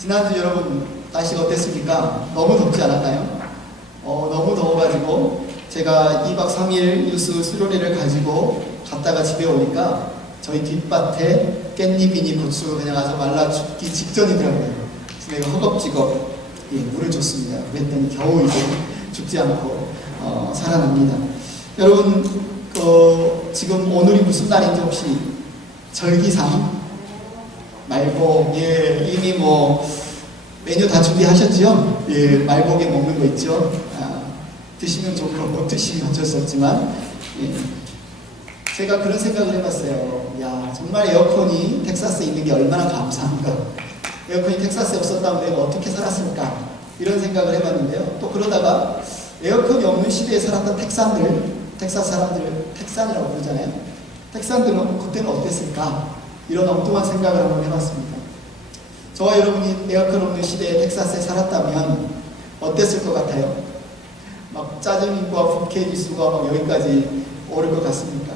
지난주 여러분 날씨가 어땠습니까? 너무 덥지 않았나요? 너무 더워가지고 제가 2박 3일 뉴스 수료리를 가지고 갔다가 집에 오니까 저희 뒷밭에 깻잎이니 고추가 그냥 아주 말라 죽기 직전이더라고요. 그래서 내가 허겁지겁 물을 줬습니다. 그랬더니 겨우 이제 죽지 않고 살아납니다. 여러분 지금 오늘이 무슨 날인지 혹시 절기상 말복, 이미 메뉴 다 준비하셨죠? 말복에 먹는 거 있죠? 드시면 좋고 못 드시면 어쩔 수 없지만 제가 그런 생각을 해봤어요. 야, 정말 에어컨이 텍사스에 있는 게 얼마나 감사한가. 에어컨이 텍사스에 없었다면 내가 어떻게 살았을까, 이런 생각을 해봤는데요. 또 그러다가 에어컨이 없는 시대에 살았던 텍사스 사람들 텍산이라고 부르잖아요. 텍산들은 그때는 어땠을까, 이런 엉뚱한 생각을 한번 해봤습니다. 저와 여러분이 에어컨 없는 시대에 텍사스에 살았다면 어땠을 것 같아요? 막 짜증과 불쾌지수가 막 여기까지 오를 것 같습니까?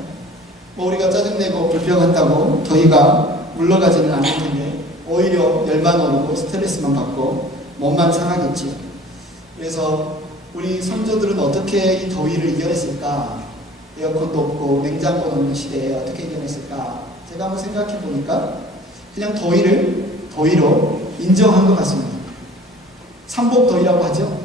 우리가 짜증내고 불평한다고 더위가 물러가지는 않을 텐데 오히려 열만 오르고 스트레스만 받고 몸만 상하겠지요. 그래서 우리 선조들은 어떻게 이 더위를 이겨냈을까? 에어컨도 없고 냉장고도 없는 시대에 어떻게 이겨냈을까? 제가 한번 생각해 보니까 그냥 더위로 인정한 것 같습니다. 삼복 더위라고 하죠.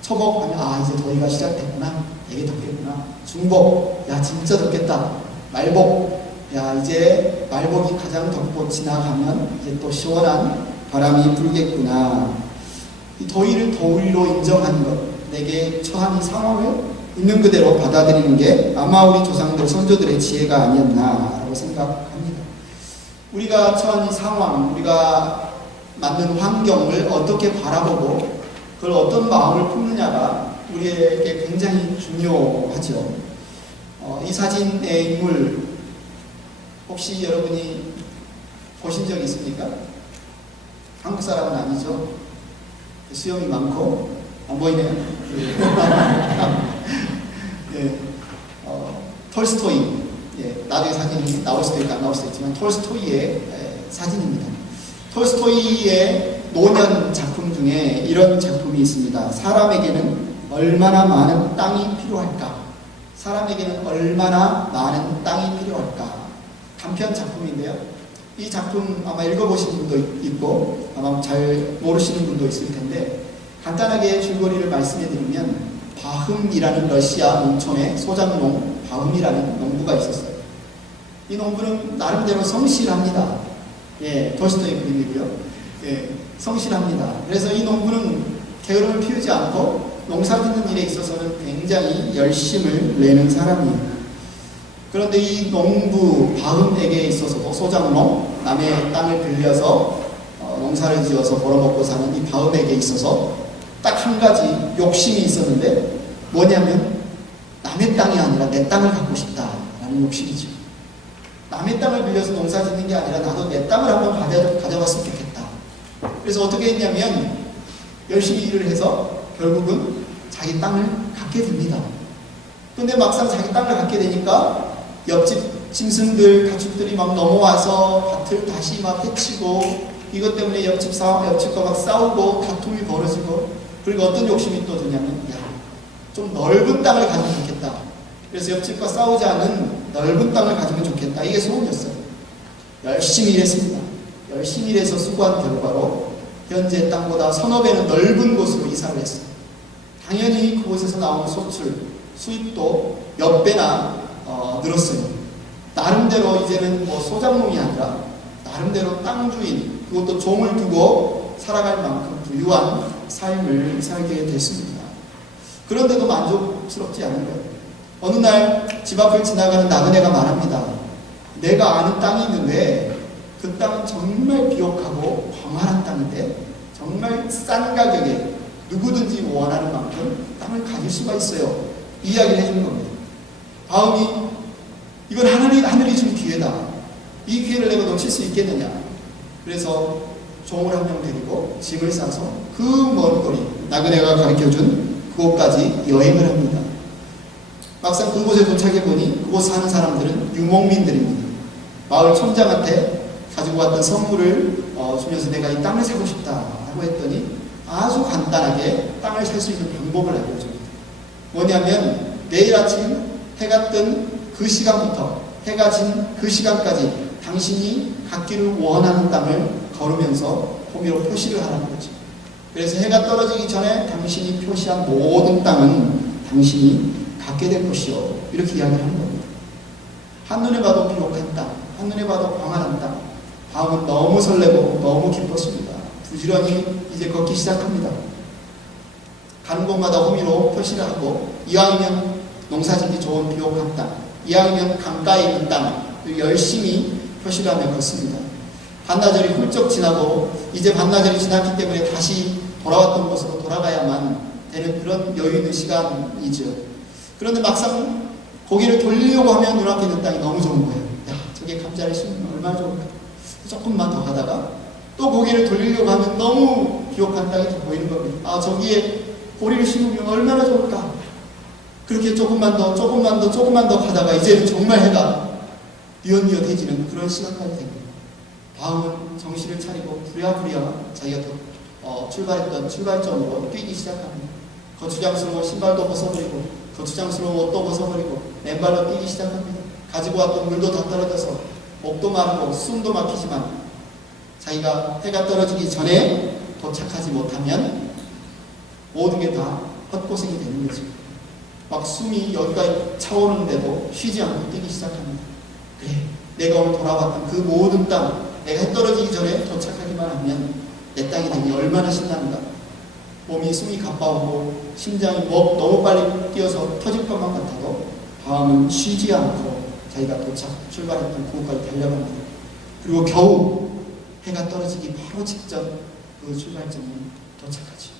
초복 하면 이제 더위가 시작됐구나, 되게 덥겠구나. 중복, 야 진짜 덥겠다. 말복, 야 이제 말복이 가장 덥고 지나가면 이제 또 시원한 바람이 불겠구나. 이 더위를 더위로 인정하는 것, 내게 처한 이 상황을 있는 그대로 받아들이는 게 아마 우리 조상들, 선조들의 지혜가 아니었나라고 생각합니다. 우리가 처한 이 상황, 우리가 만든 환경을 어떻게 바라보고 그걸 어떤 마음을 품느냐가 우리에게 굉장히 중요하죠. 이 사진의 인물 혹시 여러분이 보신 적 있습니까? 한국 사람은 아니죠. 수염이 많고 안 보이네요. 톨스토이, 나중에 사진이 나올 수도 있고 안 나올 수도 있지만 톨스토이의 사진입니다. 톨스토이의 노년 작품 중에 이런 작품이 있습니다. 사람에게는 얼마나 많은 땅이 필요할까? 사람에게는 얼마나 많은 땅이 필요할까? 단편 작품인데요. 이 작품 아마 읽어보신 분도 있고 아마 잘 모르시는 분도 있을 텐데, 간단하게 줄거리를 말씀해드리면 바흠이라는 러시아 농촌에 소작농 바흠이라는 농부가 있었어요. 이 농부는 나름대로 성실합니다. 톨스토이 그림이고요. 성실합니다. 그래서 이 농부는 게으름을 피우지 않고 농사 짓는 일에 있어서는 굉장히 열심을 내는 사람이에요. 그런데 이 농부 바흠에게 있어서도 소작농, 남의 땅을 빌려서 농사를 지어서 벌어먹고 사는 이 바흠에게 있어서 딱 한 가지 욕심이 있었는데, 뭐냐면 남의 땅이 아니라 내 땅을 갖고 싶다라는 욕심이죠. 남의 땅을 빌려서 농사 짓는 게 아니라 나도 내 땅을 한번 가져봤으면 좋겠다. 그래서 어떻게 했냐면 열심히 일을 해서 결국은 자기 땅을 갖게 됩니다. 근데 막상 자기 땅을 갖게 되니까 옆집 짐승들, 가축들이 막 넘어와서 밭을 다시 막 해치고, 이것 때문에 옆집과 막 싸우고 다툼이 벌어지고, 그리고 어떤 욕심이 또 드냐면 좀 넓은 땅을 가지면 좋겠다. 그래서 옆집과 싸우지 않은 넓은 땅을 가지면 좋겠다. 이게 소원이었어요. 열심히 일했습니다. 열심히 일해서 수고한 결과로 현재 땅보다 서너 배는 넓은 곳으로 이사를 했어요. 당연히 그곳에서 나오는 수입도 몇 배나 늘었어요. 나름대로 이제는 소작농이 아니라 나름대로 땅 주인, 그것도 종을 두고 살아갈 만큼 부유한 삶을 살게 됐습니다. 그런데도 만족스럽지 않은 거예요. 어느 날 집 앞을 지나가는 나그네가 말합니다. 내가 아는 땅이 있는데 그 땅은 정말 비옥하고 광활한 땅인데 정말 싼 가격에 누구든지 원하는 만큼 땅을 가질 수가 있어요. 이 이야기를 해주는 겁니다. 바움이 이건 하늘이 준 기회다. 이 기회를 내가 놓칠 수 있겠느냐. 그래서 종을 한 명 데리고 짐을 싸서 그 먼 거리, 나그네가 가르쳐준 그곳까지 여행을 합니다. 막상 그곳에 도착해보니 그곳 사는 사람들은 유목민들입니다. 마을 촌장한테 가지고 왔던 선물을 주면서 내가 이 땅을 사고 싶다라고 했더니 아주 간단하게 땅을 살 수 있는 방법을 알려줍니다. 뭐냐면 내일 아침 해가 뜬 그 시간부터 해가 진 그 시간까지 당신이 갖기를 원하는 땅을 걸으면서 호미로 표시를 하라는 거죠. 그래서 해가 떨어지기 전에 당신이 표시한 모든 땅은 당신이 갖게 될 것이요. 이렇게 이야기를 하는 겁니다. 한눈에 봐도 비옥한 땅, 한눈에 봐도 광활한 땅. 다음은 너무 설레고 너무 기뻤습니다. 부지런히 이제 걷기 시작합니다. 가는 곳마다 호미로 표시를 하고 이왕이면 농사짓기 좋은 비옥한 땅, 이왕이면 강가에 있는 땅 열심히 표시를 하며 걷습니다. 반나절이 훌쩍 지나고 이제 반나절이 지났기 때문에 다시 돌아왔던 곳으로 돌아가야만 되는 그런 여유 있는 시간이죠. 그런데 막상 고개를 돌리려고 하면 눈앞에 있는 땅이 너무 좋은 거예요. 야, 저게 감자를 심으면 얼마나 좋을까. 조금만 더 가다가 또 고개를 돌리려고 하면 너무 비옥한 땅이 더 보이는 겁니다. 아, 저기에 보리를 심으면 얼마나 좋을까. 그렇게 조금만 더 가다가 이제는 정말 해가 뉘엿뉘엿해지는 그런 시간까지 됩니다. 다음은 정신을 차리고 부랴부랴 자기가 출발했던 출발점으로 뛰기 시작합니다. 거추장스러운 신발도 벗어버리고 거추장스러운 옷도 벗어버리고 맨발로 뛰기 시작합니다. 가지고 왔던 물도 다 떨어져서 목도 마르고 숨도 막히지만 자기가 해가 떨어지기 전에 도착하지 못하면 모든 게 다 헛고생이 되는 거죠. 막 숨이 여기까지 차오르는데도 쉬지 않고 뛰기 시작합니다. 그래, 내가 오늘 돌아봤던 그 모든 땅, 내가 해 떨어지기 전에 도착하기만 하면 내 땅이 되니 얼마나 신나는가. 몸이 숨이 가빠오고 심장이 너무 빨리 뛰어서 터질 것만 같아도 다음은 쉬지 않고 자기가 출발했던 그곳까지 달려갑니다. 그리고 겨우 해가 떨어지기 바로 직전 그 출발점에 도착하죠.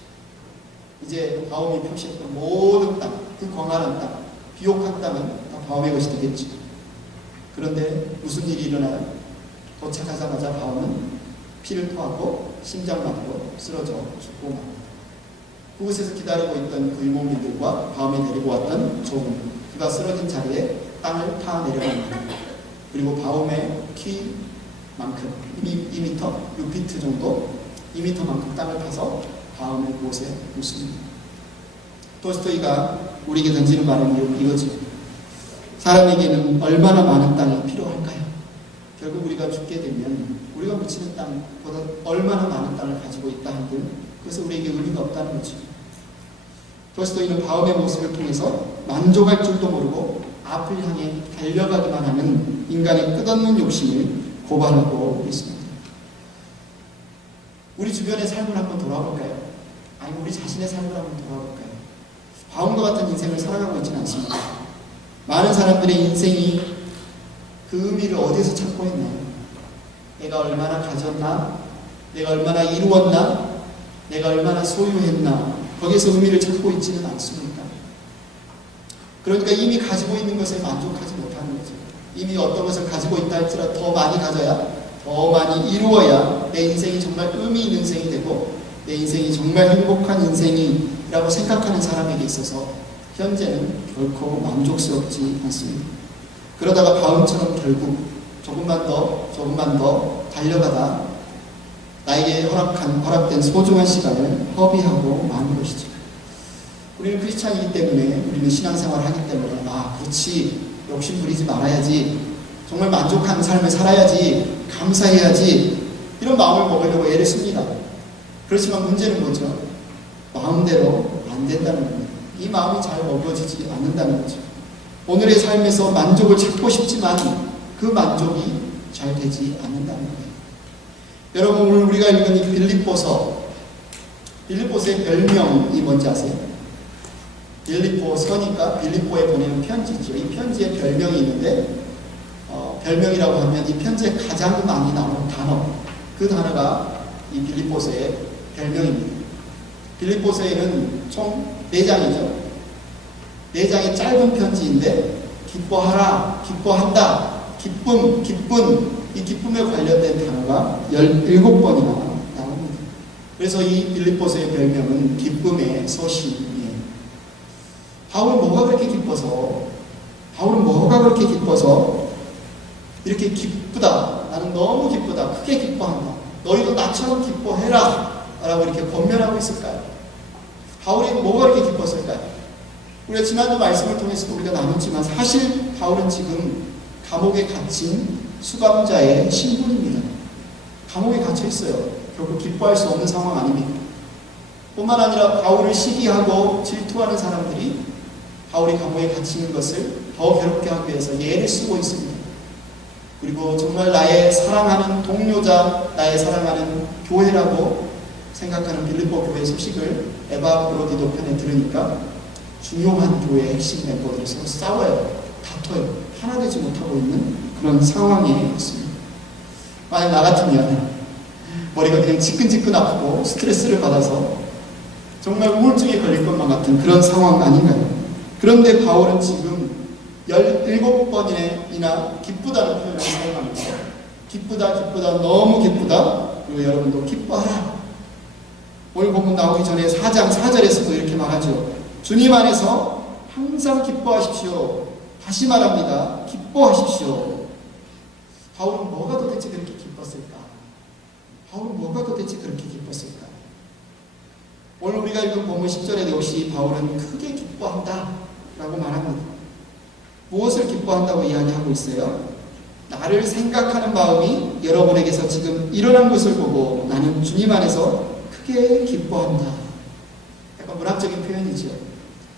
이제 바움이 표시했던 모든 땅, 그 광활한 땅, 비옥한 땅은 다 바움의 것이 되겠죠. 그런데 무슨 일이 일어나요? 도착하자마자 바움은 피를 토하고 심장마비로 쓰러져 죽고 맙니다. 그곳에서 기다리고 있던 그 유목민들과 바움이 데리고 왔던 조금 그가 쓰러진 자리에 땅을 타 내려갑니다. 그리고 바움의 키만큼 2m, 6피트 정도 2m만큼 땅을 파서 바움의 곳에 묻습니다. 톨스토이가 우리에게 던지는 말은 이거죠. 사람에게는 얼마나 많은 땅이 필요할까요? 결국 우리가 죽게 되면 우리가 묻히는 땅보다 얼마나 많은 땅을 가지고 있다 한들 그래서 우리에게 의미가 없다는 거죠. 톨스토이는 바움의 모습을 통해서 만족할 줄도 모르고 앞을 향해 달려가기만 하는 인간의 끝없는 욕심을 고발하고 있습니다. 우리 주변의 삶을 한번 돌아볼까요? 아니면 우리 자신의 삶을 한번 돌아볼까요? 바움과 같은 인생을 살아가고 있지는 않습니다. 많은 사람들의 인생이 그 의미를 어디서 찾고 있나요? 내가 얼마나 가졌나? 내가 얼마나 이루었나? 내가 얼마나 소유했나? 거기에서 의미를 찾고 있지는 않습니다. 그러니까 이미 가지고 있는 것에 만족하지 못하는 거죠. 이미 어떤 것을 가지고 있다 할지라도 더 많이 가져야, 더 많이 이루어야 내 인생이 정말 의미 있는 인생이 되고 내 인생이 정말 행복한 인생이라고 생각하는 사람에게 있어서 현재는 결코 만족스럽지 않습니다. 그러다가 바움처럼 결국 조금만 더 달려가다 나에게 허락된 소중한 시간을 허비하고 마는 것이죠. 우리는 크리스찬이기 때문에, 우리는 신앙생활을 하기 때문에 그렇지, 욕심 부리지 말아야지, 정말 만족하는 삶을 살아야지, 감사해야지, 이런 마음을 먹으려고 애를 씁니다. 그렇지만 문제는 뭐죠? 마음대로 안 된다는 겁니다. 이 마음이 잘 먹어지지 않는다는 거죠. 오늘의 삶에서 만족을 찾고 싶지만 그 만족이 잘 되지 않는다는 거예요. 여러분, 오늘 우리가 읽은 이 빌립보서의 별명이 뭔지 아세요? 빌립보서니까 빌립보에 보내는 편지죠. 이 편지에 별명이 있는데 별명이라고 하면 이 편지에 가장 많이 나오는 단어, 그 단어가 이 빌립보서의 별명입니다. 빌립보서에는 총 4장이죠. 4장의 짧은 편지인데 기뻐하라, 기뻐한다, 기쁨, 기쁜, 이 기쁨에 관련된 단어가 17번이나 나옵니다. 그래서 이 빌립보서의 별명은 기쁨의 서신이에요. 바울은 뭐가 그렇게 기뻐서 이렇게 기쁘다. 나는 너무 기쁘다. 크게 기뻐한다. 너희도 나처럼 기뻐해라. 라고 이렇게 권면하고 있을까요? 바울이 뭐가 이렇게 기뻤을까요? 우리가 지난주 말씀을 통해서도 우리가 나눴지만 사실 바울은 지금 감옥에 갇힌 수감자의 신분입니다. 감옥에 갇혀 있어요. 결국 기뻐할 수 없는 상황 아닙니까? 뿐만 아니라 바울을 시기하고 질투하는 사람들이 바울이 감옥에 갇히는 것을 더 괴롭게 하기 위해서 예를 쓰고 있습니다. 그리고 정말 나의 사랑하는 동료자, 나의 사랑하는 교회라고 생각하는 빌립보 교회 소식을 에바브로디도 편에 들으니까 중요한 교회의 핵심 멤버들이 서로 싸워요. 다퉈요. 하나 되지 못하고 있는 그런 상황에 있습니다. 만약 나 같으면 머리가 그냥 지끈지끈 아프고 스트레스를 받아서 정말 우울증에 걸릴 것만 같은 그런 상황 아닌가요? 그런데 바울은 지금 17번이나 기쁘다는 표현을 사용합니다. 기쁘다, 기쁘다, 너무 기쁘다. 그리고 여러분도 기뻐하라. 오늘 본문 나오기 전에 4장 4절에서도 이렇게 말하죠. 주님 안에서 항상 기뻐하십시오. 다시 말합니다. 기뻐하십시오. 바울은 뭐가 도대체 그렇게 기뻤을까? 바울은 뭐가 도대체 그렇게 기뻤을까? 오늘 우리가 읽은 본문 10절에 역시 바울은 크게 기뻐한다 라고 말합니다. 무엇을 기뻐한다고 이야기하고 있어요? 나를 생각하는 마음이 여러분에게서 지금 일어난 것을 보고 나는 주님 안에서 크게 기뻐한다. 약간 문학적인 표현이죠.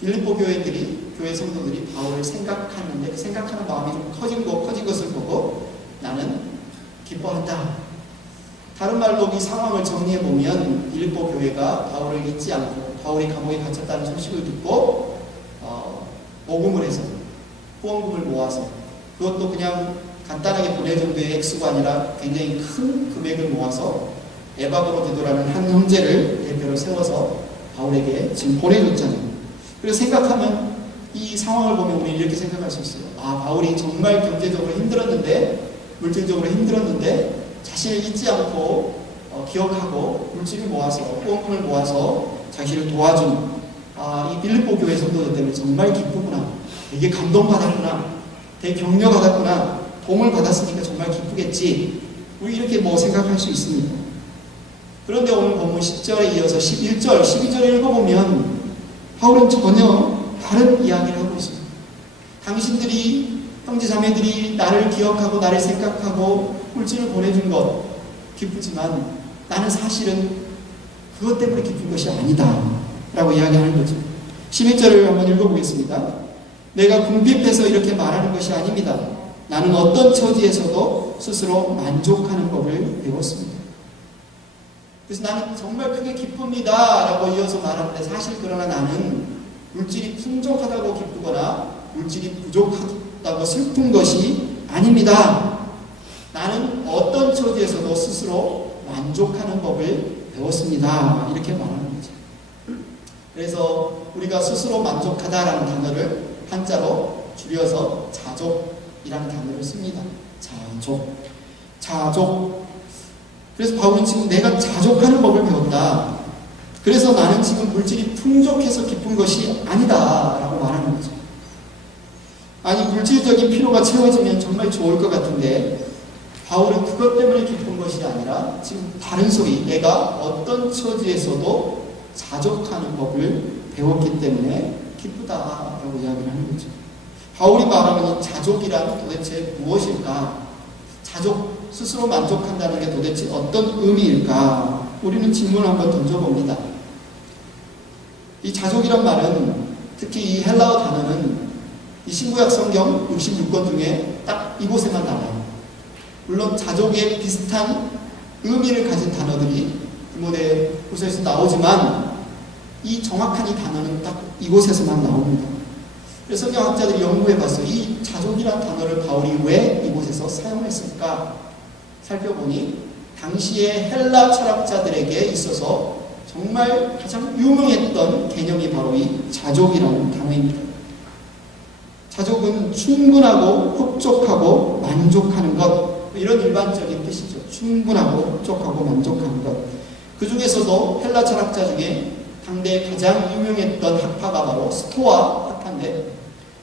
빌립보 교회 성도들이 바울을 생각하는데 그 생각하는 마음이 좀 커진 것을 보고 나는 기뻐한다. 다른 말로 이 상황을 정리해보면 빌립보 교회가 바울을 잊지 않고 바울이 감옥에 갇혔다는 소식을 듣고 모금을 해서 후원금을 모아서 그것도 그냥 간단하게 보낼 정도의 액수가 아니라 굉장히 큰 금액을 모아서 에바브로디도라는 한 형제를 대표로 세워서 바울에게 지금 보내줬잖아요. 그래서 생각하면 이 상황을 보면 우리는 이렇게 생각할 수 있어요. 아, 바울이 정말 경제적으로 힘들었는데 물질적으로 힘들었는데 자신을 잊지 않고 기억하고 물질을 모아서 후원금을 모아서 자신을 도와준 이 빌립보 교회 성도들 때문에 정말 기쁘구나. 되게 감동받았구나. 되게 격려받았구나. 도움을 받았으니까 정말 기쁘겠지. 우리 이렇게 생각할 수 있습니다. 그런데 오늘 본문 10절에 이어서 11절, 12절을 읽어보면 바울은 전혀 다른 이야기를 하고 있습니다. 당신들이 형제 자매들이 나를 기억하고 나를 생각하고 물질을 보내준 것 기쁘지만 나는 사실은 그것 때문에 기쁜 것이 아니다 라고 이야기하는 거죠. 11절을 한번 읽어보겠습니다. 내가 궁핍해서 이렇게 말하는 것이 아닙니다. 나는 어떤 처지에서도 스스로 만족하는 법을 배웠습니다. 그래서 나는 정말 크게 기쁩니다 라고 이어서 말하는데 사실 그러나 나는 물질이 풍족하다고 기쁘거나 물질이 부족하다고 슬픈 것이 아닙니다. 나는 어떤 처지에서도 스스로 만족하는 법을 배웠습니다. 이렇게 말하는 거죠. 그래서 우리가 스스로 만족하다라는 단어를 한자로 줄여서 자족이라는 단어를 씁니다. 자족. 그래서 바울은 지금 내가 자족하는 법을 배웠다. 그래서 나는 지금 물질이 풍족해서 기쁜 것이 아니다 라고 말하는 거죠. 아니, 물질적인 필요가 채워지면 정말 좋을 것 같은데 바울은 그것 때문에 기쁜 것이 아니라 지금 다른 소리, 내가 어떤 처지에서도 자족하는 법을 배웠기 때문에 기쁘다라고 이야기를 하는 거죠. 바울이 말하는 이 자족이란 도대체 무엇일까? 자족, 스스로 만족한다는 게 도대체 어떤 의미일까? 우리는 질문을 한번 던져봅니다. 이 자족이란 말은 특히 이 헬라어 단어는 이 신구약 성경 66권 중에 딱 이곳에만 나와요. 물론 자족에 비슷한 의미를 가진 단어들이 디모데 후서에서 나오지만 이 정확한 이 단어는 딱 이곳에서만 나옵니다. 그래서 성경학자들이 연구해봤어요. 이 자족이란 단어를 바울이 왜 이곳에서 사용했을까 살펴보니 당시의 헬라 철학자들에게 있어서 정말 가장 유명했던 개념이 바로 이 자족이라는 단어입니다. 자족은 충분하고 흡족하고 만족하는 것, 이런 일반적인 뜻이죠. 충분하고 흡족하고 만족하는 것. 그 중에서도 헬라 철학자 중에 당대 가장 유명했던 학파가 바로 스토아 학파인데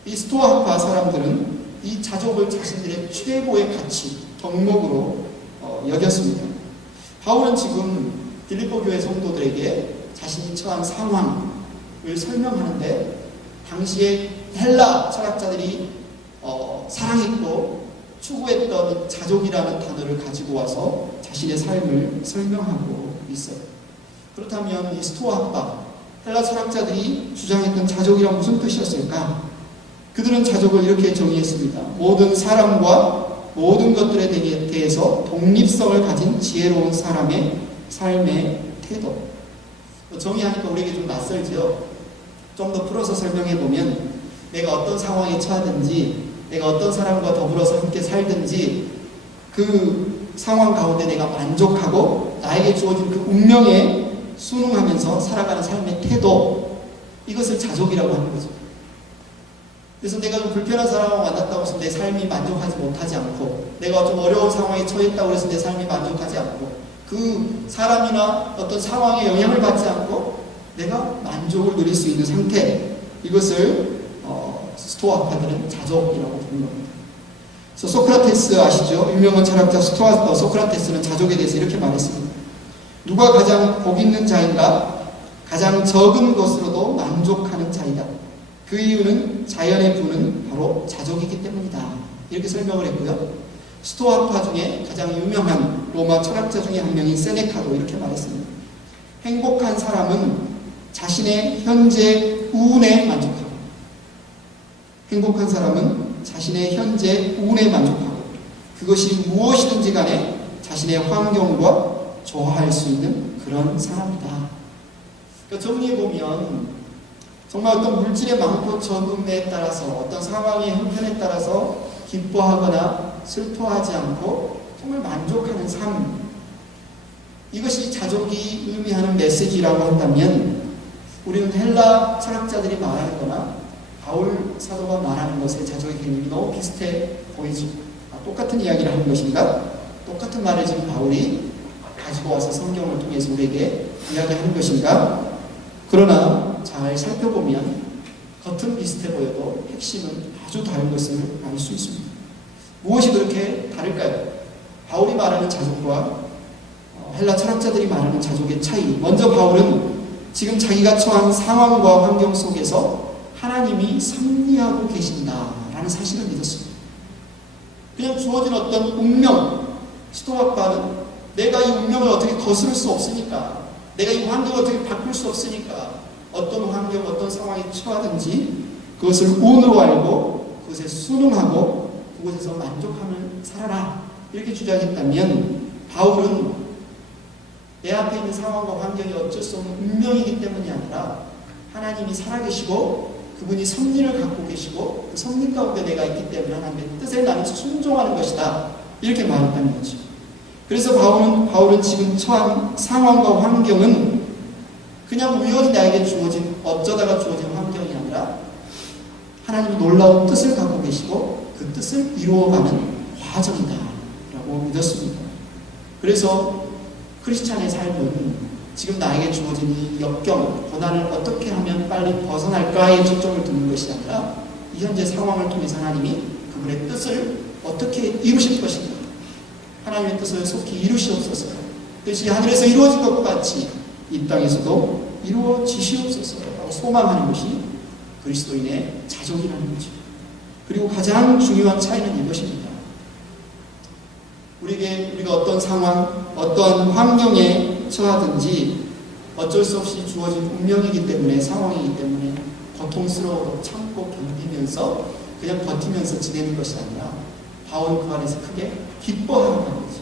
이 스토아 학파 사람들은 이 자족을 자신들의 최고의 가치, 덕목으로 여겼습니다. 바울은 지금 빌립보 교회 성도들에게 자신이 처한 상황을 설명하는데, 당시에 헬라 철학자들이 사랑했고 추구했던 자족이라는 단어를 가지고 와서 자신의 삶을 설명하고 있어요. 그렇다면 이 스토아파, 헬라 철학자들이 주장했던 자족이란 무슨 뜻이었을까? 그들은 자족을 이렇게 정의했습니다. 모든 사람과 모든 것들에 대해서 독립성을 가진 지혜로운 사람의 삶의 태도. 정의하니까 우리에게 좀 낯설지요. 좀 더 풀어서 설명해보면, 내가 어떤 상황에 처하든지, 내가 어떤 사람과 더불어서 함께 살든지, 그 상황 가운데 내가 만족하고 나에게 주어진 그 운명에 순응하면서 살아가는 삶의 태도, 이것을 자족이라고 하는 거죠. 그래서 내가 좀 불편한 사람과 만났다고 해서 내 삶이 만족하지 못하지 않고, 내가 좀 어려운 상황에 처했다고 해서 내 삶이 만족하지 않고, 그 사람이나 어떤 상황에 영향을 받지 않고 내가 만족을 누릴 수 있는 상태, 이것을 스토아파들은 자족이라고 부르는 겁니다. 그래서 소크라테스 아시죠? 유명한 철학자 소크라테스는 자족에 대해서 이렇게 말했습니다. 누가 가장 복 있는 자인가? 가장 적은 것으로도 만족하는 자이다. 그 이유는 자연의 부는 바로 자족이기 때문이다. 이렇게 설명을 했고요. 스토아파 중에 가장 유명한 로마 철학자 중에 한 명인 세네카도 이렇게 말했습니다. 행복한 사람은 자신의 현재 운에 만족하고, 행복한 사람은 자신의 현재 운에 만족하고, 그것이 무엇이든지 간에 자신의 환경과 조화할 수 있는 그런 사람이다. 그러니까 정리해보면, 정말 어떤 물질의 많고 적음에 따라서, 어떤 상황의 형편에 따라서 기뻐하거나 슬퍼하지 않고 정말 만족하는 삶, 이것이 자족이 의미하는 메시지라고 한다면, 우리는 헬라 철학자들이 말하는 거나 바울 사도가 말하는 것의 자족의 개념이 너무 비슷해 보이죠. 똑같은 이야기를 하는 것인가? 똑같은 말을 지금 바울이 가지고 와서 성경을 통해서 우리에게 이야기하는 것인가? 그러나 잘 살펴보면 겉은 비슷해 보여도 핵심은 아주 다른 것을 알 수 있습니다. 무엇이 그렇게 다를까요? 바울이 말하는 자족과 헬라 철학자들이 말하는 자족의 차이. 먼저 바울은 지금 자기가 처한 상황과 환경 속에서 하나님이 섭리하고 계신다라는 사실을 믿었습니다. 그냥 주어진 어떤 운명, 스토아파는 내가 이 운명을 어떻게 거스를 수 없으니까, 내가 이 환경을 어떻게 바꿀 수 없으니까 어떤 환경, 어떤 상황에 처하든지 그것을 운으로 알고 그것에 순응하고 그곳에서 만족하며 살아라, 이렇게 주장했다면, 바울은 내 앞에 있는 상황과 환경이 어쩔 수 없는 운명이기 때문이 아니라 하나님이 살아계시고 그분이 섭리를 갖고 계시고 그 섭리 가운데 내가 있기 때문에 하나님의 뜻에 나는 순종하는 것이다, 이렇게 말했다는 거죠. 그래서 바울은 지금 처한 상황과 환경은 그냥 우연히 나에게 주어진, 어쩌다가 주어진 환경이 아니라 하나님이 놀라운 뜻을 갖고 계시고 그 뜻을 이루어가는 과정이다 라고 믿었습니다. 그래서 크리스찬의 삶은 지금 나에게 주어진 이 역경, 고난을 어떻게 하면 빨리 벗어날까에 초점을 두는 것이 아니라 이 현재 상황을 통해서 하나님이 그분의 뜻을 어떻게 이루실 것인가, 하나님의 뜻을 속히 이루시옵소서, 뜻이 하늘에서 이루어진 것과 같이 이 땅에서도 이루어지시옵소서라고 소망하는 것이 그리스도인의 자족이라는 거죠. 그리고 가장 중요한 차이는 이것입니다. 우리가 어떤 상황, 어떤 환경에 처하든지 어쩔 수 없이 주어진 운명이기 때문에, 상황이기 때문에 고통스러워도 참고 견디면서 그냥 버티면서 지내는 것이 아니라 바울은 그 안에서 크게 기뻐하라는 거죠.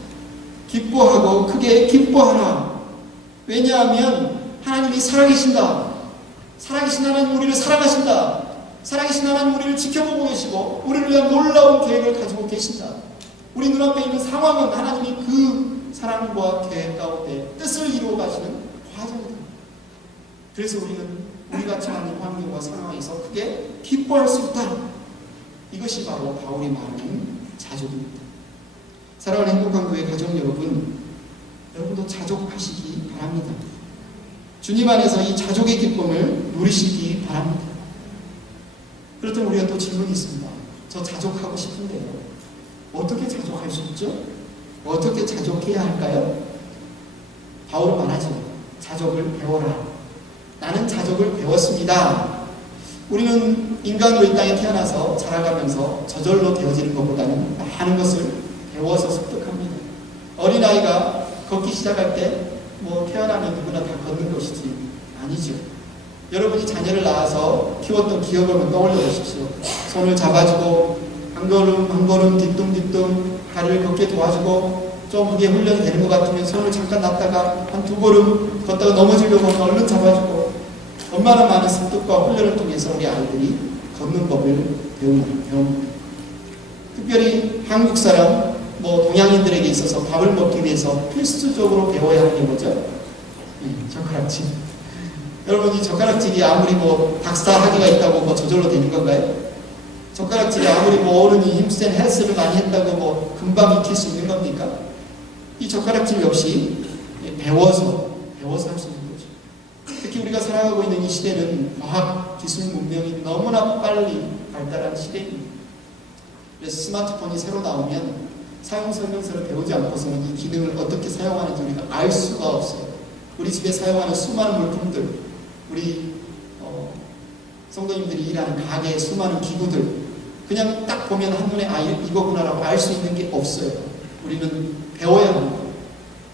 기뻐하고 크게 기뻐하라. 왜냐하면 하나님이 살아계신다. 살아계신 하나님 우리를 사랑하신다. 살아계신 하나님 우리를 지켜보고 계시고 우리를 위한 놀라운 계획을 가지고 계신다. 우리 눈앞에 있는 상황은 하나님이 그 사랑과 계획 가운데 뜻을 이루어 가시는 과정이다. 그래서 우리가 처한 환경과 상황에서 크게 기뻐할 수 있다. 이것이 바로 바울이 말하는 자족입니다. 사랑하는 행복한 교회 가족 여러분, 여러분도 자족하시기 바랍니다. 주님 안에서 이 자족의 기쁨을 누리시기 바랍니다. 그렇다면 우리가 또 질문이 있습니다. 저 자족하고 싶은데요. 어떻게 자족할 수 있죠? 어떻게 자족해야 할까요? 바울은 말하죠. 자족을 배워라. 나는 자족을 배웠습니다. 우리는 인간으로 이 땅에 태어나서 자라가면서 저절로 되어지는 것보다는 많은 것을 배워서 습득합니다. 어린아이가 걷기 시작할 때 태어나면 누구나 다 걷는 것이지 아니죠. 여러분이 자녀를 낳아서 키웠던 기억을 한번 떠올려 보십시오. 손을 잡아주고 한 걸음 한 걸음 뒤뚱뒤뚱 다리를 걷게 도와주고 좀 그게 훈련이 되는 것 같으면 손을 잠깐 놨다가 한 두 걸음 걷다가 넘어지려고 하면 얼른 잡아주고, 얼마나 많은 습득과 훈련을 통해서 우리 아이들이 걷는 법을 배웁니다. 특별히 한국 사람, 동양인들에게 있어서 밥을 먹기 위해서 필수적으로 배워야 하는 게 뭐죠? 젓가락질. 여러분, 이 젓가락질이 아무리 박사학위가 있다고 저절로 되는 건가요? 젓가락질이 아무리 어른이 힘센 헬스를 많이 했다고 금방 익힐 수 있는 겁니까? 이 젓가락질 역시 배워서 할 수 있는 거죠. 특히 우리가 살아가고 있는 이 시대는 과학, 기술, 문명이 너무나 빨리 발달한 시대입니다. 그래서 스마트폰이 새로 나오면 사용 설명서를 배우지 않고서는 이 기능을 어떻게 사용하는지 우리가 알 수가 없어요. 우리 집에 사용하는 수많은 물품들, 우리 성도님들이 일하는 가게의 수많은 기구들, 그냥 딱 보면 한눈에 이거구나라고 알 수 있는 게 없어요. 우리는 배워야 합니다.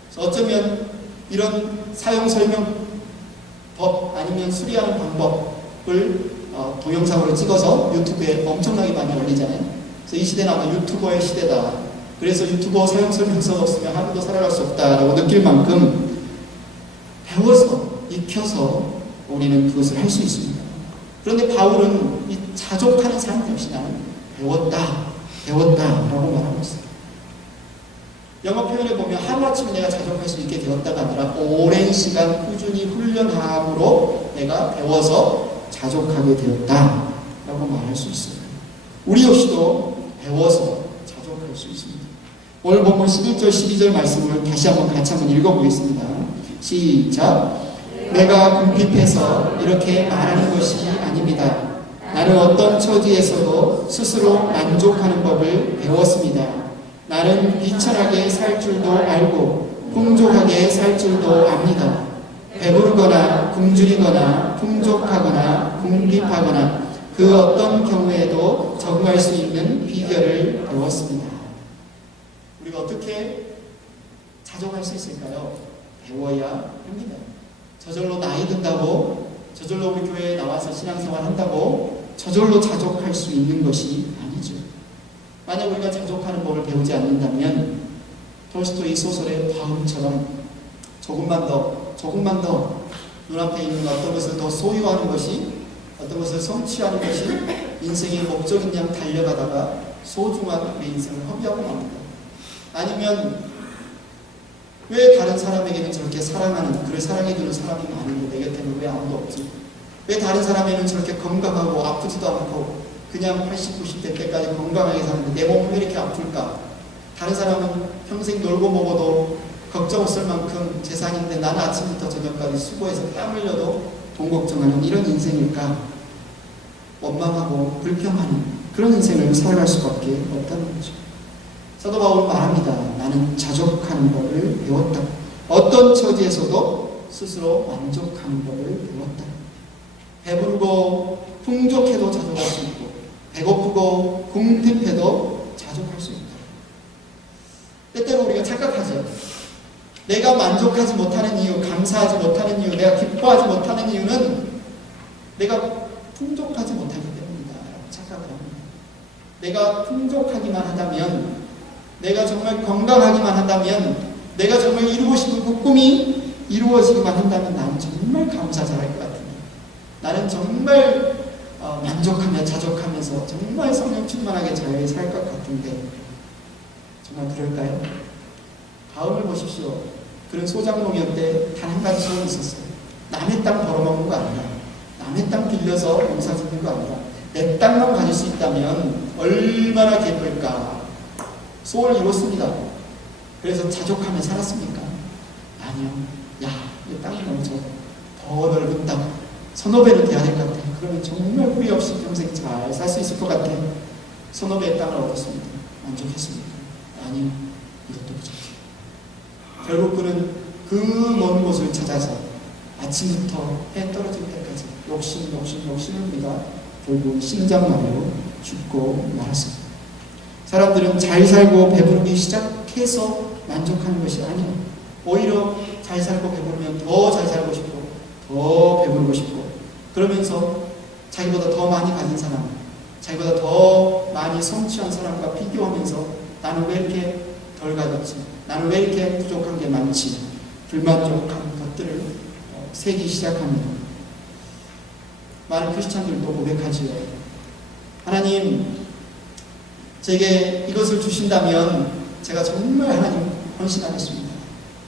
그래서 어쩌면 이런 사용 설명법 아니면 수리하는 방법을 동영상으로 찍어서 유튜브에 엄청나게 많이 올리잖아요. 그래서 이 시대는 아마 유튜버의 시대다. 그래서 유튜버 사용 설명서가 없으면 하루도 살아갈 수 없다라고 느낄 만큼 배워서, 익혀서 우리는 그것을 할 수 있습니다. 그런데 바울은 이 자족하는 삶 역시 나는 배웠다라고 말하고 있어요. 영어 표현을 보면 하루아침에 내가 자족할 수 있게 되었다가 아니라 오랜 시간 꾸준히 훈련함으로 내가 배워서 자족하게 되었다라고 말할 수 있어요. 우리 역시도 배워서 자족할 수 있습니다. 오늘 본문 11절 12절 말씀을 다시 같이 한번 읽어보겠습니다. 시작. 내가 궁핍해서 이렇게 말하는 것이 아닙니다. 나는 어떤 처지에서도 스스로 만족하는 법을 배웠습니다. 나는 비천하게 살 줄도 알고 풍족하게 살 줄도 압니다. 배부르거나 굶주리거나 풍족하거나 궁핍하거나 그 어떤 경우에도 적응할 수 있는 비결을 배웠습니다. 우리가 어떻게 자족할 수 있을까요? 배워야 합니다. 저절로 나이 든다고, 저절로 우리 교회에 나와서 신앙생활 한다고 저절로 자족할 수 있는 것이 아니죠. 만약 우리가 자족하는 법을 배우지 않는다면 톨스토이 소설의 바울처럼 조금만 더 눈앞에 있는 어떤 것을 더 소유하는 것이, 어떤 것을 성취하는 것이 인생의 목적인 양 달려가다가 소중한 우리 인생을 허비하고 맙니다. 아니면 왜 다른 사람에게는 저렇게 그를 사랑해주는 사람이 많은데 내 곁에는 왜 아무도 없지? 왜 다른 사람에게는 저렇게 건강하고 아프지도 않고 그냥 80, 90대 때까지 건강하게 사는데 내 몸은 왜 이렇게 아플까? 다른 사람은 평생 놀고 먹어도 걱정 없을 만큼 재산인데 나는 아침부터 저녁까지 수고해서 땀 흘려도 돈 걱정하는 이런 인생일까? 원망하고 불평하는 그런 인생을 살아갈 수밖에 없다는 거죠. 사도 바울은 말합니다. 나는 자족하는 법을 배웠다. 어떤 처지에서도 스스로 만족하는 법을 배웠다. 배부르고 풍족해도 자족할 수 있고 배고프고 궁핍해도 자족할 수 있다. 때때로 우리가 착각하죠. 내가 만족하지 못하는 이유, 감사하지 못하는 이유, 내가 기뻐하지 못하는 이유는 내가 풍족하지 못하기 때문이다. 착각을 합니다. 내가 풍족하기만 하다면, 내가 정말 건강하기만 한다면, 내가 정말 이루고 싶은 그 꿈이 이루어지기만 한다면 나는 정말 감사 잘할 것 같은데, 나는 정말 만족하며 자족하면서 정말 성령 충만하게 잘 살 것 같은데 정말 그럴까요? 바울을 보십시오. 그런 소작농이었을 때 단 한 가지 소원이 있었어요. 남의 땅 벌어먹는 거 아니라, 남의 땅 빌려서 농사 짓는 거 아니라 내 땅만 가질 수 있다면 얼마나 기쁠까. 소원을 이뤘습니다. 그래서 자족하며 살았습니까? 아니요. 야, 이 땅이 너무 좁아. 더 넓은 땅, 1,500배는 돼야 될 것 같아. 그러면 정말 후회 없이 평생 잘 살 수 있을 것 같아. 서너 배의 땅을 얻었습니다. 만족했습니까? 아니요. 이것도 부족해요. 결국 그는 그 먼 곳을 찾아서 아침부터 해 떨어질 때까지 욕심합니다. 결국 심장마비로 죽고 말았습니다. 사람들은 잘 살고 배부르기 시작해서 만족하는 것이 아니에요. 오히려 잘 살고 배부르면 더 잘 살고 싶고 더 배부르고 싶고 그러면서 자기보다 더 많이 가진 사람, 자기보다 더 많이 성취한 사람과 비교하면서 나는 왜 이렇게 덜 가졌지? 나는 왜 이렇게 부족한 게 많지? 불만족한 것들을 세기 시작합니다. 많은 크리스찬들도 고백하지요. 하나님, 제게 이것을 주신다면 제가 정말 하나님 헌신하겠습니다.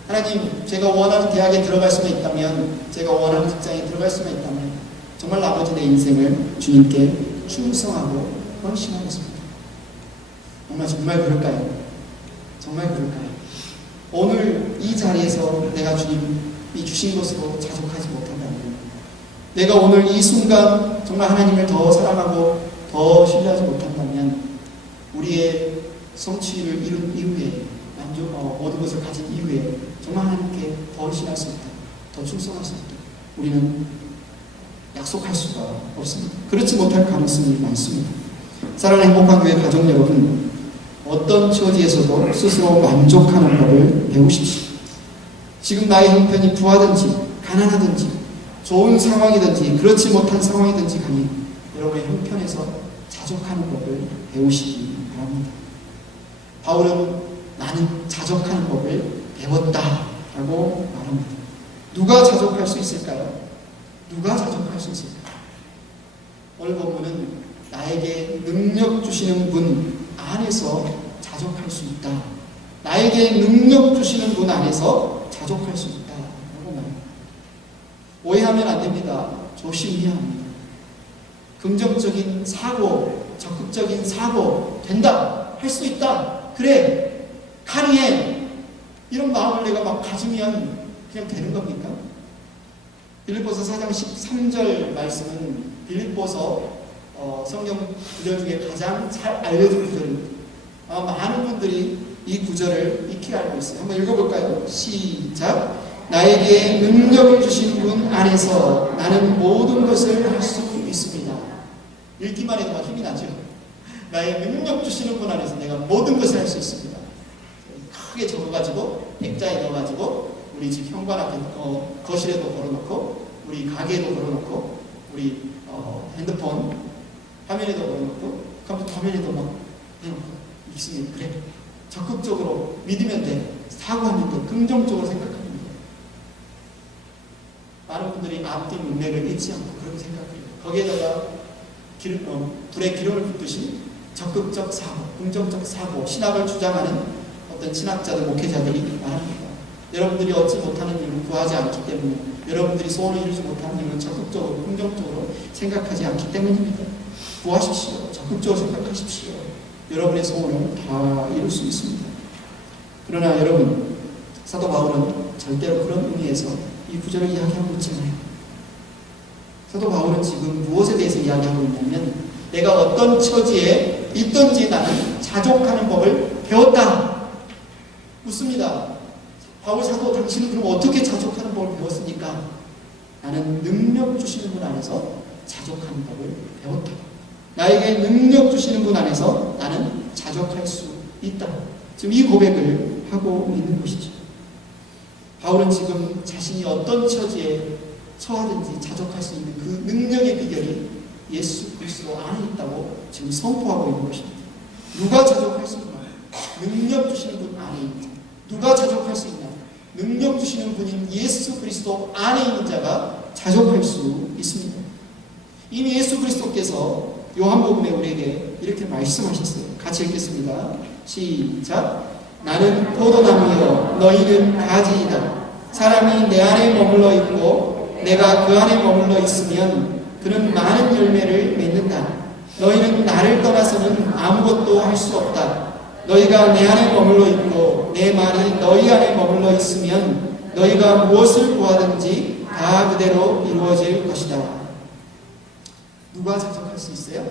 하나님, 제가 원하는 대학에 들어갈 수가 있다면, 제가 원하는 직장에 들어갈 수가 있다면 정말 나머지 내 인생을 주님께 충성하고 헌신하겠습니다. 정말 그럴까요? 정말 그럴까요? 오늘 이 자리에서 내가 주님이 주신 것으로 자족하지 못한다면, 내가 오늘 이 순간 정말 하나님을 더 사랑하고 더 신뢰하지 못한다면, 우리의 성취를 이룬 이후에, 모든 것을 가진 이후에 정말 하나님께 더 헌신할 수 있다, 더 충성할 수 있다, 우리는 약속할 수가 없습니다. 그렇지 못할 가능성이 많습니다. 사랑하는 행복한 교회 가족 여러분, 어떤 처지에서도 스스로 만족하는 법을 배우십시오. 지금 나의 형편이 부하든지 가난하든지 좋은 상황이든지 그렇지 못한 상황이든지 간에 여러분의 형편에서 자족하는 법을 배우시기 바랍니다. 바울은 나는 자족하는 법을 배웠다라고 말합니다. 누가 자족할 수 있을까요? 누가 자족할 수 있을까요? 오늘 본문은 나에게 능력 주시는 분 안에서 자족할 수 있다. 나에게 능력 주시는 분 안에서 자족할 수 있다. 라고 말합니다. 오해하면 안 됩니다. 조심해야 합니다. 긍정적인 사고, 적극적인 사고, 된다, 할 수 있다, 그래, 가능해, 이런 마음을 내가 막 가지면 그냥 되는 겁니까? 빌립보서 4장 13절 말씀은 빌립보서 성경 구절 중에 가장 잘 알려진 구절입니다. 많은 분들이 이 구절을 익히 알고 있어요. 한번 읽어볼까요? 시작. 나에게 능력을 주신 분 안에서 나는 모든 것을 할 수 있습니다. 읽기만 해도 막 힘이 나죠. 나의 능력 주시는 분 안에서 내가 모든 것을 할 수 있습니다. 크게 적어가지고 액자에 넣어가지고 우리 집 현관 앞에 거실에도 걸어놓고 우리 가게에도 걸어놓고 우리 핸드폰 화면에도 걸어놓고 컴퓨터 화면에도 막 해놓고 있으니 그래, 적극적으로 믿으면 돼, 사고하면 돼, 긍정적으로 생각하면 돼. 많은 분들이 앞뒤 문맥을 잊지 않고 그렇게 생각해요. 거기에다가 불에 기름을 붓듯이 적극적 사고, 긍정적 사고, 신학을 주장하는 어떤 신학자들, 목회자들이 말합니다. 여러분들이 얻지 못하는 이유는 구하지 않기 때문에, 여러분들이 소원을 이루지 못하는 이유는 적극적으로, 긍정적으로 생각하지 않기 때문입니다. 구하십시오. 적극적으로 생각하십시오. 여러분의 소원을 다 이룰 수 있습니다. 그러나 여러분, 사도 바울은 절대로 그런 의미에서 이 구절을 이야기하고 있지 않아요. 사도 바울은 지금 무엇에 대해서 이야기하고 있냐면, 내가 어떤 처지에 있든지 나는 자족하는 법을 배웠다. 묻습니다. 바울 사도, 당신은 그럼 어떻게 자족하는 법을 배웠습니까? 나는 능력 주시는 분 안에서 자족하는 법을 배웠다. 나에게 능력 주시는 분 안에서 나는 자족할 수 있다. 지금 이 고백을 하고 있는 것이죠. 바울은 지금 자신이 어떤 처지에 처하든지 자족할 수 있는 그 능력의 비결이 예수 그리스도 안에 있다고 지금 선포하고 있는 것입니다. 누가 자족할 수 있나? 능력 주시는 분 안에 있다. 누가 자족할 수 있나? 능력 주시는 분인 예수 그리스도 안에 있는 자가 자족할 수 있습니다. 이미 예수 그리스도께서 요한복음에 우리에게 이렇게 말씀하셨어요. 같이 읽겠습니다. 시작. 나는 포도나무여 너희는 가지이다. 사람이 내 안에 머물러 있고 내가 그 안에 머물러 있으면 그는 많은 열매를 맺는다. 너희는 나를 떠나서는 아무것도 할 수 없다. 너희가 내 안에 머물러 있고 내 말이 너희 안에 머물러 있으면 너희가 무엇을 구하든지 다 그대로 이루어질 것이다. 누가 자족할 수 있어요?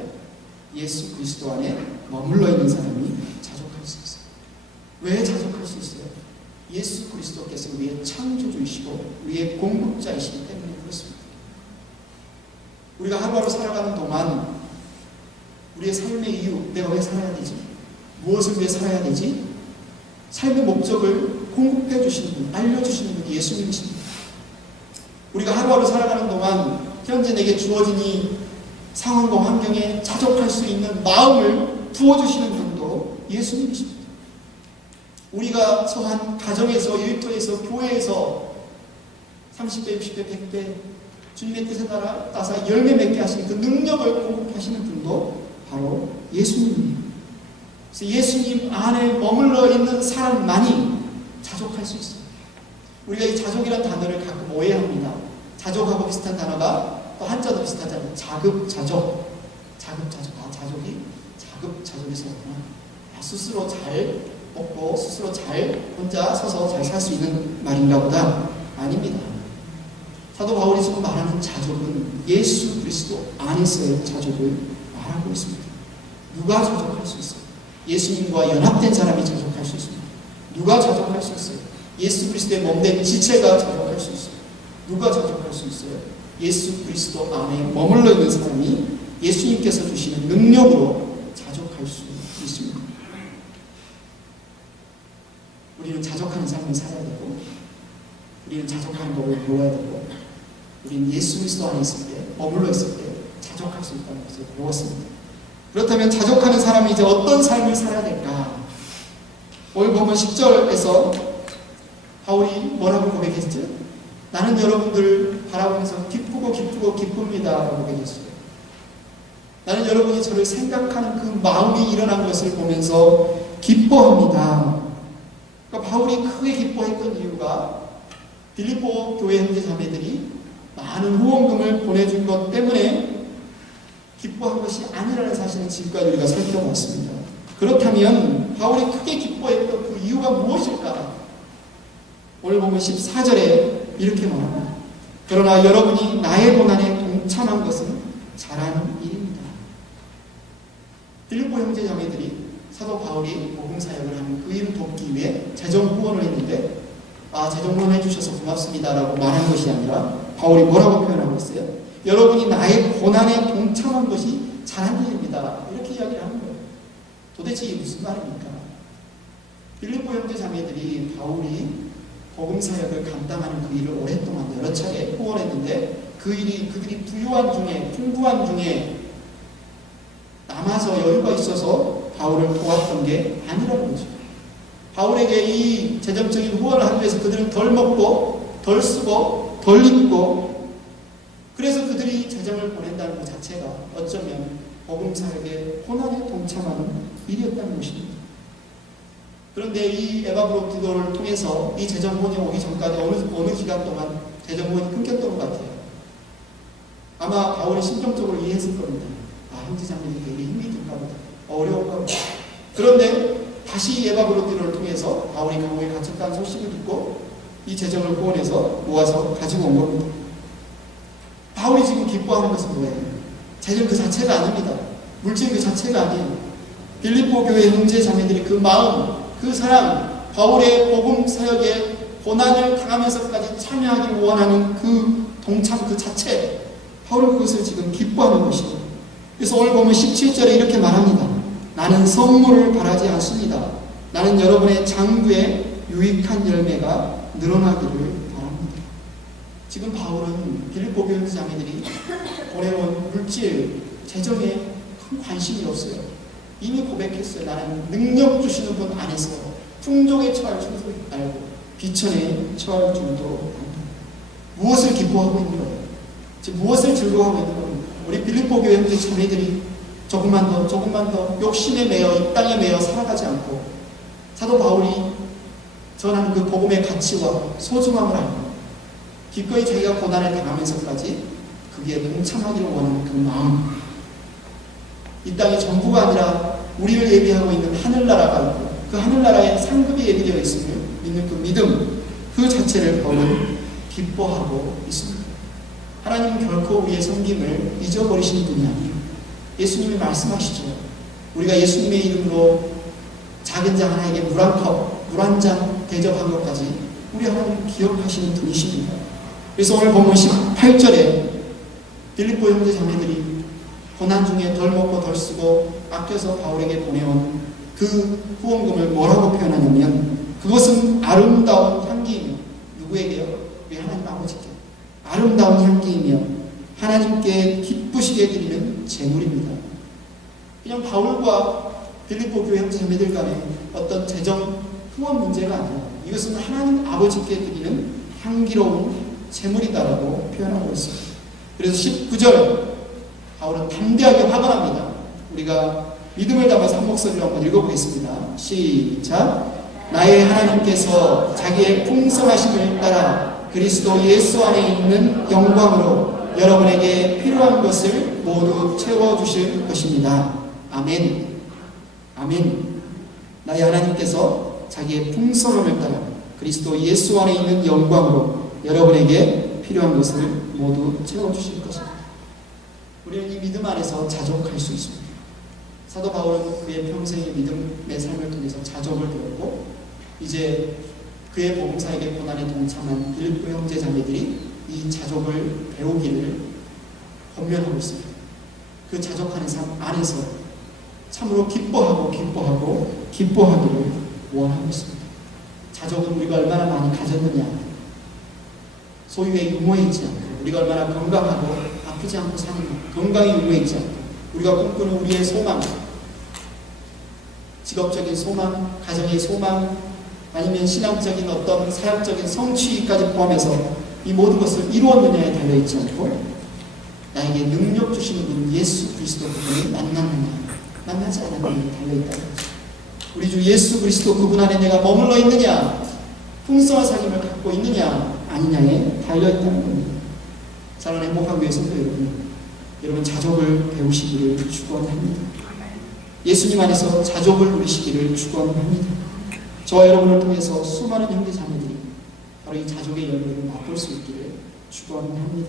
예수 그리스도 안에 머물러 있는 사람이 자족할 수 있어요. 왜 자족할 수 있어요? 예수 그리스도께서 우리의 창조주이시고 우리의 공급자이시기 때문에 그렇습니다. 우리가 하루하루 살아가는 동안 우리의 삶의 이유, 내가 왜 살아야 되지? 무엇을 위해 살아야 되지? 삶의 목적을 공급해 주시는 분, 알려주시는 분이 예수님이십니다. 우리가 하루하루 살아가는 동안 현재 내게 주어진 이 상황과 환경에 자족할 수 있는 마음을 부어주시는 분도 예수님이십니다. 우리가 처한 가정에서, 일터에서, 교회에서 30배, 60배, 100배 주님의 뜻에 따라서 열매 맺게 하시는 그 능력을 공급하시는 분도 바로 예수님이에요. 그래서 예수님 안에 머물러 있는 사람만이 자족할 수 있어요. 우리가 이 자족이라는 단어를 가끔 오해합니다. 자족하고 비슷한 단어가 또 한자도 비슷하잖아요. 자급자족. 자급자족. 자족이 자급자족에서 오구나. 스스로 잘 먹고 스스로 잘 혼자 서서 잘 살 수 있는 말인가 보다. 아닙니다. 사도 바울이 지금 말하는 자족은 예수 그리스도 안에서의 자족을 말하고 있습니다. 누가 자족할 수 있어요? 예수님과 연합된 사람이 자족할 수 있습니다. 누가 자족할 수 있어요? 예수 그리스도의 몸된 지체가 자족할 수 있어요. 누가 자족할 수 있어요? 예수 그리스도 안에 머물러 있는 사람이 예수님께서 주시는 능력으로 자족할 수 있습니다. 우리는 자족하는 삶을 살아야 되고, 우리는 자족하는 법을 배워야 되고, 우리는 예수 그리스도 안에 있을 때, 머물러 있을 때 자족할 수 있다는 것을 배웠습니다. 그렇다면 자족하는 사람이 이제 어떤 삶을 살아야 될까? 오늘 보면 10절에서 바울이 뭐라고 고백했죠? 나는 여러분들 바라보면서 기쁘고 기쁩니다 라고 고백했어요. 나는 여러분이 저를 생각하는 그 마음이 일어난 것을 보면서 기뻐합니다. 그러니까 바울이 크게 기뻐했던 이유가 빌립보 교회 형제 자매들이 많은 후원금을 보내준 것 때문에 기뻐한 것이 아니라는 사실은 지금까지 우리가 살펴봤습니다. 그렇다면 바울이 크게 기뻐했던 그 이유가 무엇일까? 오늘 보면 14절에 이렇게 말합니다. 그러나 여러분이 나의 고난에 동참한 것은 잘한 일입니다. 빌립보 형제 자매들이 사도 바울이 복음 사역을 하는 그 일을 돕기 위해 재정 후원을 했는데 재정 후원해 주셔서 고맙습니다 라고 말한 것이 아니라 바울이 뭐라고 표현하고 있어요? 여러분이 나의 고난에 동참한 것이 잘한 일입니다. 이렇게 이야기를 하는 거예요. 도대체 이게 무슨 말입니까? 빌립보 형제 자매들이 바울이 복음 사역을 감당하는 그 일을 오랫동안 여러 차례 후원했는데 그 일이 그들이 부유한 중에, 풍부한 중에 남아서 여유가 있어서 바울을 도왔던 게 아니라는 거죠. 바울에게 이 재정적인 후원을 하기 위해서 그들은 덜 먹고 덜 쓰고 덜 입고, 그래서 그들이 재정을 보낸다는 것 자체가 어쩌면 복음 사역의 고난에 동참하는 일이었다는 것입니다. 그런데 이 에바브로디도를 통해서 이 재정 후원이 오기 전까지 어느 기간 동안 재정 후원이 끊겼던 것 같아요. 아마 바울이 심정적으로 이해했을 겁니다. 형제자매들이 되게 힘이 든가 보다. 어려운가 보다. 그런데 다시 에바브로디도를 통해서 바울이 감옥에 갇혔다는 소식을 듣고 이 재정을 후원해서 모아서 가지고 온 겁니다. 바울이 지금 기뻐하는 것은 뭐예요? 재정 그 자체가 아닙니다. 물질 그 자체가 아니에요. 빌립보 교회 형제 자매들이 그 마음, 그 사랑, 바울의 복음 사역에 고난을 당하면서까지 참여하기를 원하는 그 동참 그 자체, 바울은 그것을 지금 기뻐하는 것이에요. 그래서 오늘 보면 17절에 이렇게 말합니다. 나는 선물을 바라지 않습니다. 나는 여러분의 장부에 유익한 열매가 늘어나기를 바랍니다. 지금 바울은 빌립보 교회 자매들이 보내온 물질, 재정에 큰 관심이 없어요. 이미 고백했어요. 나는 능력 주시는 분 안에서 풍족에 처할 줄도 알고 비천에 처할 줄도 안다. 무엇을 기뻐하고 있는 거예요? 지금 무엇을 즐거워하고 있는 겁니까? 우리 빌립보 교회 형제 자매들이 조금만 더 욕심에 매여 이 땅에 매여 살아가지 않고 사도 바울이 전하는 그 복음의 가치와 소중함을 알고 기꺼이 자기가 고난을 당하면서까지 그게 동참하기를 원하는 그 마음, 이 땅이 전부가 아니라 우리를 예비하고 있는 하늘나라가 있고 그 하늘나라에 상급이 예비되어 있음을 믿는 그 믿음, 그 자체를 바울은 기뻐하고 있습니다. 하나님은 결코 우리의 섬김을 잊어버리시는 분이 아니에요. 예수님이 말씀하시죠. 우리가 예수님의 이름으로 작은 자 하나에게 물 한 컵, 물 한 잔 대접한 것까지 우리 하나님 기억하시는 분이십니다. 그래서 오늘 본문 18절에 빌립보 형제 자매들이 고난 중에 덜 먹고 덜 쓰고 아껴서 바울에게 보내온 그 후원금을 뭐라고 표현하냐면 그것은 아름다운 향기이며 누구에게요? 우리 하나님 아버지께 아름다운 향기이며 하나님께 기쁘시게 드리는 제물입니다. 그냥 바울과 빌립보 교회 형제 자매들 간에 어떤 재정 후원 문제가 아니라 이것은 하나님 아버지께 드리는 향기로운 제물이다라고 표현하고 있습니다. 그래서 19절 바울은 담대하게 화가 납니다. 우리가 믿음을 담아서 한 목소리로 한번 읽어보겠습니다. 시작. 나의 하나님께서 자기의 풍성하심을 따라 그리스도 예수 안에 있는 영광으로 여러분에게 필요한 것을 모두 채워주실 것입니다. 아멘. 아멘. 나의 하나님께서 자기의 풍성함을 따라 그리스도 예수 안에 있는 영광으로 여러분에게 필요한 것을 모두 채워주실 것입니다. 우리는 이 믿음 안에서 자족할 수 있습니다. 사도 바울은 그의 평생의 믿음의 삶을 통해서 자족을 배웠고 이제 그의 복음사에게 고난에 동참한 빌립보 형제 자매들이 이 자족을 배우기를 권면하고 있습니다. 그 자족하는 삶 안에서 참으로 기뻐하기를 원하고 있습니다. 자족은 우리가 얼마나 많이 가졌느냐, 소유의 유무에 있지 않고 우리가 얼마나 건강하고 아프지 않고 사느냐, 건강의 유무에 있지 않고 우리가 꿈꾸는 우리의 소망, 직업적인 소망, 가정의 소망, 아니면 신앙적인 어떤 사역적인 성취까지 포함해서 이 모든 것을 이루었느냐에 달려있지 않고 나에게 능력 주시는 분 예수 그리스도 그분을 만났느냐 만나지 않았느냐에 달려있다는 거죠. 우리 주 예수 그리스도 그분 안에 내가 머물러 있느냐, 풍성한 삶을 갖고 있느냐 아니냐에 달려있다는 겁니다. 사랑하는 행복한 교회 성도 여러분 자족을 배우시기를 축원합니다. 예수님 안에서 자족을 누리시기를 축원합니다. 저와 여러분을 통해서 수많은 형제 자매들이 바로 이 자족의 열매를 맛볼 수 있기를 축원합니다.